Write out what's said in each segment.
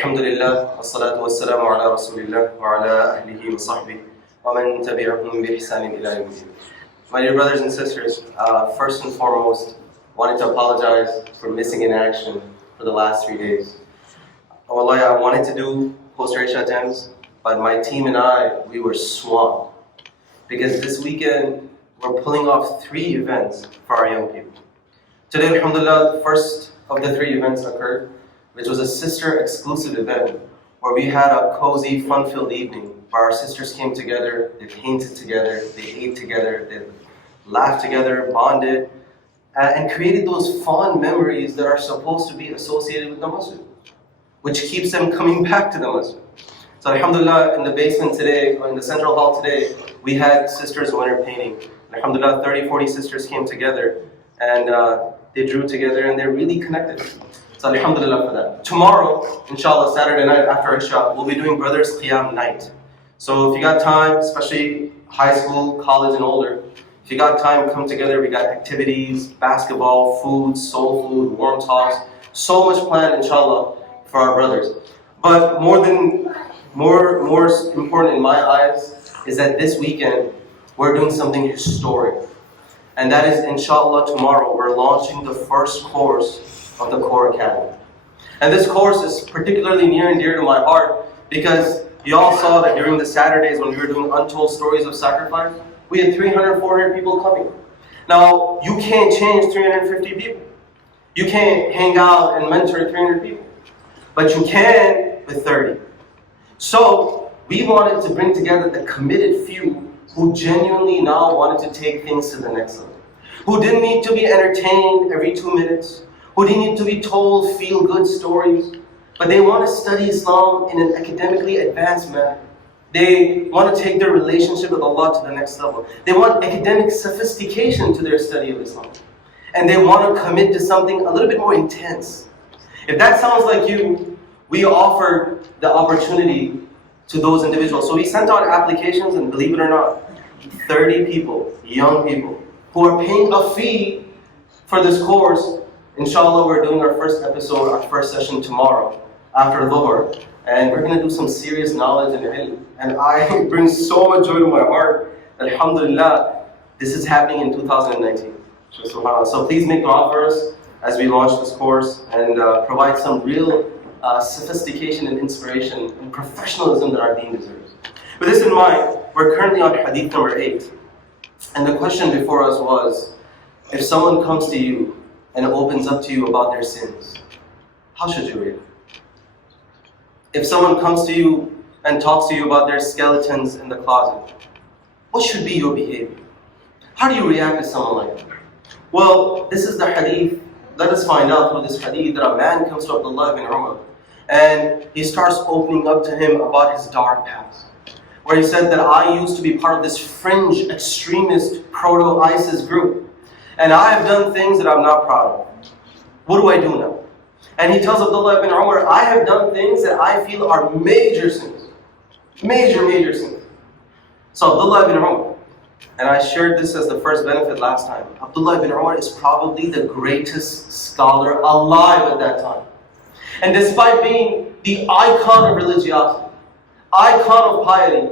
Alhamdulillah, wassalatu wassalamu ala rasulillah wa ala ahlihi wa sahbihi wa man tabi'ahum bi ihsanin ila yawmiddin. My dear brothers and sisters, first and foremost, wanted to apologize for missing in action for the last 3 days. Wallahi, I wanted to do Post-Isha Gems, but my team and I, we were swamped. Because this weekend, we're pulling off 3 events for our young people. Today, alhamdulillah, the first of the 3 events occurred, which was a sister-exclusive event, where we had a cozy, fun-filled evening, where our sisters came together, they painted together, they ate together, they laughed together, bonded, and created those fond memories that are supposed to be associated with the masjid, which keeps them coming back to the masjid. So alhamdulillah, in the basement today, or in the central hall today, we had sisters winter painting. Alhamdulillah, 30-40 sisters came together, and they drew together, and they're really connected. So alhamdulillah for that. Tomorrow, inshallah, Saturday night after Isha, we'll be doing Brothers Qiyam night. So if you got time, especially high school, college and older, if you got time, come together. We got activities, basketball, food, soul food, warm talks, so much planned, inshallah, for our brothers. But more important in my eyes is that this weekend, we're doing something historic. And that is, inshallah, tomorrow, we're launching the first course of the Core Academy. And this course is particularly near and dear to my heart because you all saw that during the Saturdays when we were doing Untold Stories of Sacrifice, we had 300, 400 people coming. Now, you can't change 350 people. You can't hang out and mentor 300 people. But you can with 30. So, we wanted to bring together the committed few who genuinely now wanted to take things to the next level. Who didn't need to be entertained every 2 minutes. Who didn't need to be told feel-good stories. But they want to study Islam in an academically advanced manner. They want to take their relationship with Allah to the next level. They want academic sophistication to their study of Islam. And they want to commit to something a little bit more intense. If that sounds like you, we offered the opportunity to those individuals. So we sent out applications, and believe it or not, 30 people, young people, who are paying a fee for this course. Inshallah, we're doing our first episode, our first session tomorrow, after Dhuhr. And we're going to do some serious knowledge and ilm. And it brings so much joy to my heart. Alhamdulillah, this is happening in 2019. So please make dua for us as we launch this course and provide some real sophistication and inspiration and professionalism that our deen deserves. With this in mind, we're currently on Hadith number 8. And the question before us was, if someone comes to you and opens up to you about their sins, how should you react? If someone comes to you and talks to you about their skeletons in the closet, what should be your behavior? How do you react to someone like that? Well, this is the hadith. Let us find out through this hadith that a man comes to Abdullah ibn Umar and he starts opening up to him about his dark past. Where he said that I used to be part of this fringe extremist proto-ISIS group. And I have done things that I'm not proud of. What do I do now? And he tells Abdullah ibn Umar, I have done things that I feel are major sins. Major sins. So Abdullah ibn Umar, and I shared this as the first benefit last time, Abdullah ibn Umar is probably the greatest scholar alive at that time. And despite being the icon of religiosity, icon of piety,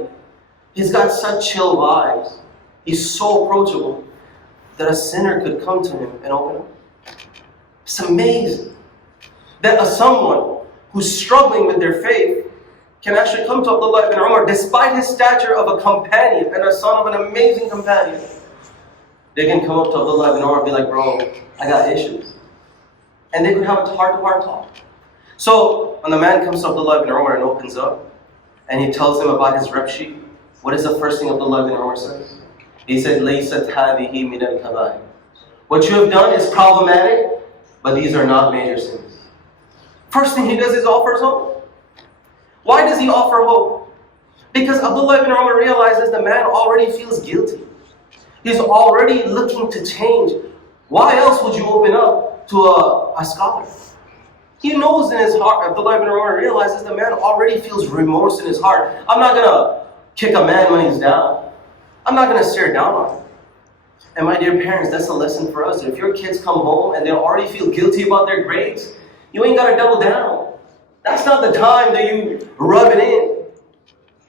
he's got such chill vibes. He's so approachable that a sinner could come to him and open up. It's amazing that someone who's struggling with their faith can actually come to Abdullah ibn Umar despite his stature of a companion and a son of an amazing companion. They can come up to Abdullah ibn Umar and be like, bro, I got issues. And they could have a heart-to-heart talk. So when the man comes to Abdullah ibn Umar and opens up, and he tells him about his rep sheet, what is the first thing Abdullah ibn Umar says? He said, لَيْسَتْ هَذِهِ مِنَ الْكَبَائِرِ. What you have done is problematic, but these are not major sins. First thing he does is offers hope. Why does he offer hope? Because Abdullah ibn Umar realizes the man already feels guilty. He's already looking to change. Why else would you open up to a scholar? He knows in his heart, Abdullah ibn Umar realizes the man already feels remorse in his heart. I'm not going to kick a man when he's down. I'm not going to stare down on him. And my dear parents, that's a lesson for us. If your kids come home and they already feel guilty about their grades, you ain't got to double down. That's not the time that you rub it in.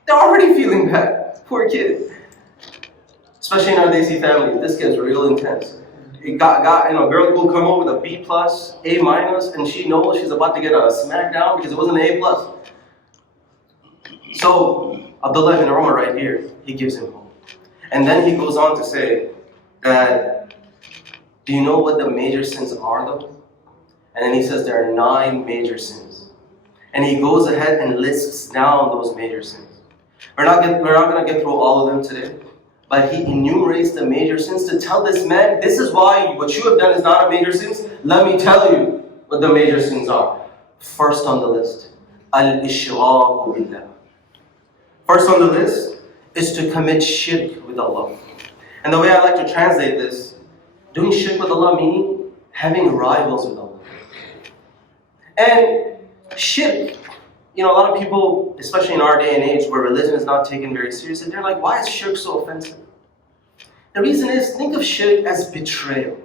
They're already feeling bad. Poor kid. Especially in our Desi family, this gets real intense. A girl will come over with a B plus, A minus, and she knows she's about to get a smackdown because it wasn't an A plus. So Abdullah ibn Umar right here, he gives him hope. And then he goes on to say that, do you know what the major sins are though? And then he says there are 9 major sins. And he goes ahead and lists down those major sins. We're not going to get through all of them today. But he enumerates the major sins to tell this man, this is why what you have done is not a major sin. Let me tell you what the major sins are. First on the list, al-ishraku billah. First on the list is to commit shirk with Allah. And the way I like to translate this, doing shirk with Allah meaning having rivals with Allah. And shirk, a lot of people, especially in our day and age where religion is not taken very seriously, they're like, why is shirk so offensive? The reason is, think of shirk as betrayal.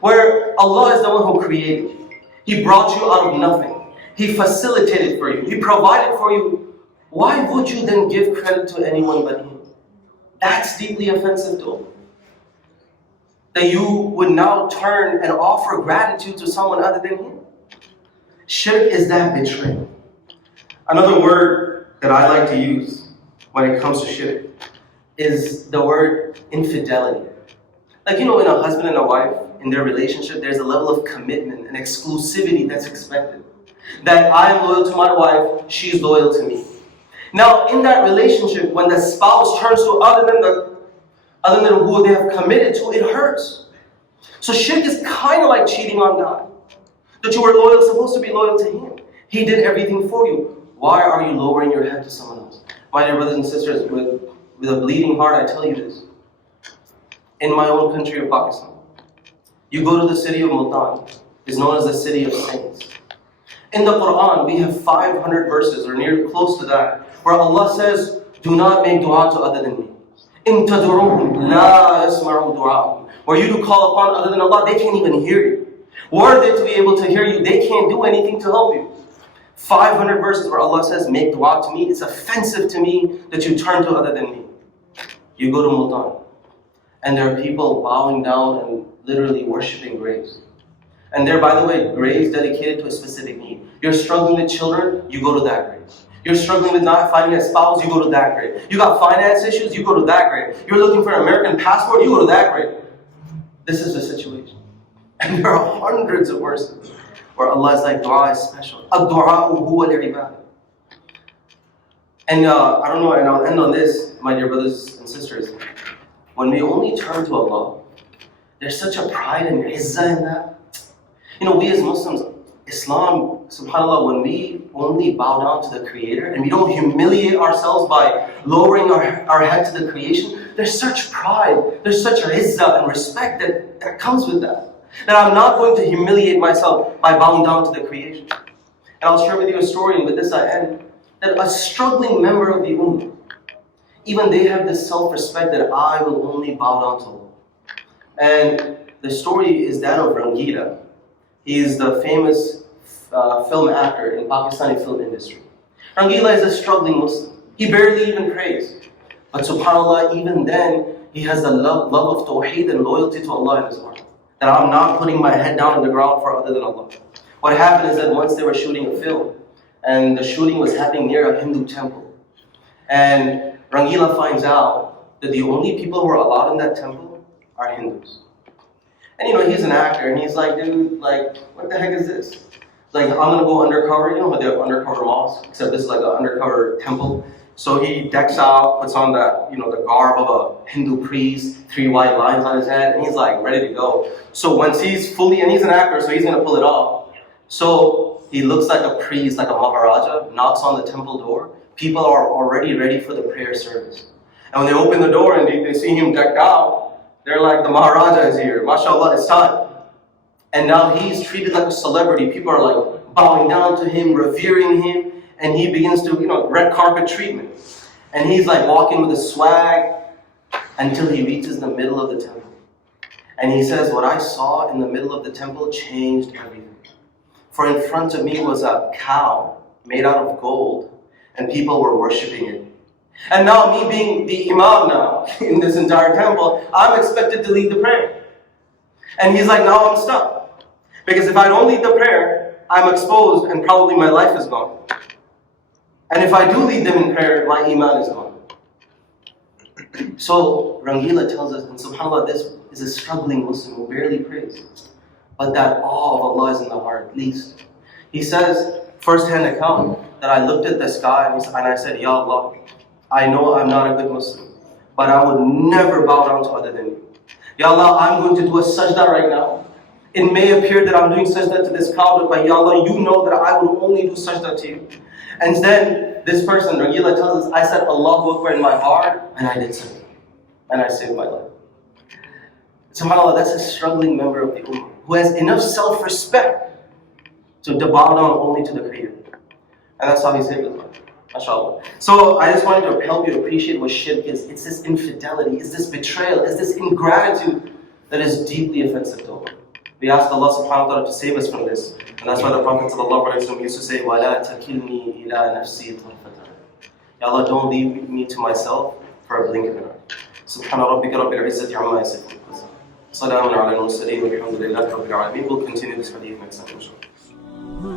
Where Allah is the one who created you. He brought you out of nothing. He facilitated for you. He provided for you. Why would you then give credit to anyone but Him? That's deeply offensive to Allah. That you would now turn and offer gratitude to someone other than Him. Shirk is that betrayal. Another word that I like to use when it comes to shirk is the word infidelity. Like, in a husband and a wife, in their relationship, there's a level of commitment and exclusivity that's expected. That I'm loyal to my wife, she's loyal to me. Now, in that relationship, when the spouse turns to other than who they have committed to, it hurts. So shirk is kind of like cheating on God. That you were supposed to be loyal to Him. He did everything for you. Why are you lowering your head to someone else? My dear brothers and sisters, with a bleeding heart, I tell you this. In my own country of Pakistan, you go to the city of Multan. It's known as the city of saints. In the Quran, we have 500 verses, or near close to that, where Allah says, do not make dua to other than me. In tad'uhum la yasma'u du'a'akum. Where you do call upon other than Allah, they can't even hear you. Were they to be able to hear you, they can't do anything to help you. 500 verses where Allah says, make dua to me. It's offensive to me that you turn to other than me. You go to Multan, and there are people bowing down and literally worshipping graves. And they're, by the way, graves dedicated to a specific need. You're struggling with children, you go to that grave. You're struggling with not finding a spouse, you go to that grave. You got finance issues, you go to that grave. You're looking for an American passport, you go to that grave. This is the situation. And there are hundreds of verses where Allah is like, dua is special. Ad-du'a'u huwa al-ibadah. And I don't know, and I'll end on this, my dear brothers and sisters. When we only turn to Allah, there's such a pride and izzah in that. We as Muslims, Islam, subhanAllah, when we only bow down to the Creator and we don't humiliate ourselves by lowering our head to the creation, there's such pride, there's such izzah and respect that comes with that. That I'm not going to humiliate myself by bowing down to the creation. And I'll share with you a story, and with this I end, that a struggling member of the Ummah, even they have this self-respect that I will only bow down to Allah. And the story is that of Rangila. He is the famous film actor in Pakistani film industry. Rangila is a struggling Muslim. He barely even prays. But subhanAllah, even then, he has the love of tawheed and loyalty to Allah in his heart. That I'm not putting my head down on the ground for other than Allah. What happened is that once they were shooting a film, and the shooting was happening near a Hindu temple. And Rangila finds out that the only people who are allowed in that temple are Hindus. And he's an actor, and he's like, dude, like, what the heck is this? Like, I'm gonna go undercover, they have undercover mosques, except this is like an undercover temple. So he decks out, puts on the garb of a Hindu priest, 3 white lines on his head, and he's like ready to go. So once he's fully, and he's an actor, so he's gonna pull it off. So he looks like a priest, like a Maharaja, knocks on the temple door. People are already ready for the prayer service. And when they open the door and they see him decked out, they're like, the Maharaja is here, mashallah, it's time. And now he's treated like a celebrity. People are like bowing down to him, revering him. And he begins to, red carpet treatment. And he's like walking with a swag until he reaches the middle of the temple. And he says, what I saw in the middle of the temple changed everything. For in front of me was a cow made out of gold, and people were worshipping it. And now, me being the Imam now, in this entire temple, I'm expected to lead the prayer. And he's like, now I'm stuck. Because if I don't lead the prayer, I'm exposed and probably my life is gone. And if I do lead them in prayer, my Iman is gone. So, Rangila tells us, and subhanAllah, this is a struggling Muslim who barely prays. But that awe of Allah is in the heart, at least. He says, first-hand account, that I looked at the sky and I said, Ya Allah, I know I'm not a good Muslim, but I would never bow down to other than you. Ya Allah, I'm going to do a sajda right now. It may appear that I'm doing sajda to this cow, but Ya Allah, you know that I would only do sajda to you. And then this person, Rangila, tells us, I said Allahu Akbar in my heart, and I did sajda. And I saved my life. SubhanAllah, that's a struggling member of the Ummah who has enough self-respect to bow down only to the Creator. And that's how he saved his life. MashaAllah. So I just wanted to help you appreciate what shirk is. It's this infidelity, it's this betrayal, it's this ingratitude that is deeply offensive to Allah. We ask Allah subhanahu wa ta'ala to save us from this. And that's why the Prophet used to say, وَلَا تَكِلْنِي إِلَىٰ نَفْسِي طَرْفَةً. Ya Allah, don't leave me to myself for a blink of an eye. سبحان ربك رب العزة عما يصفون. سلام على المرسلين والحمد لله رب العالمين. We'll continue this hadith next time, inshallah.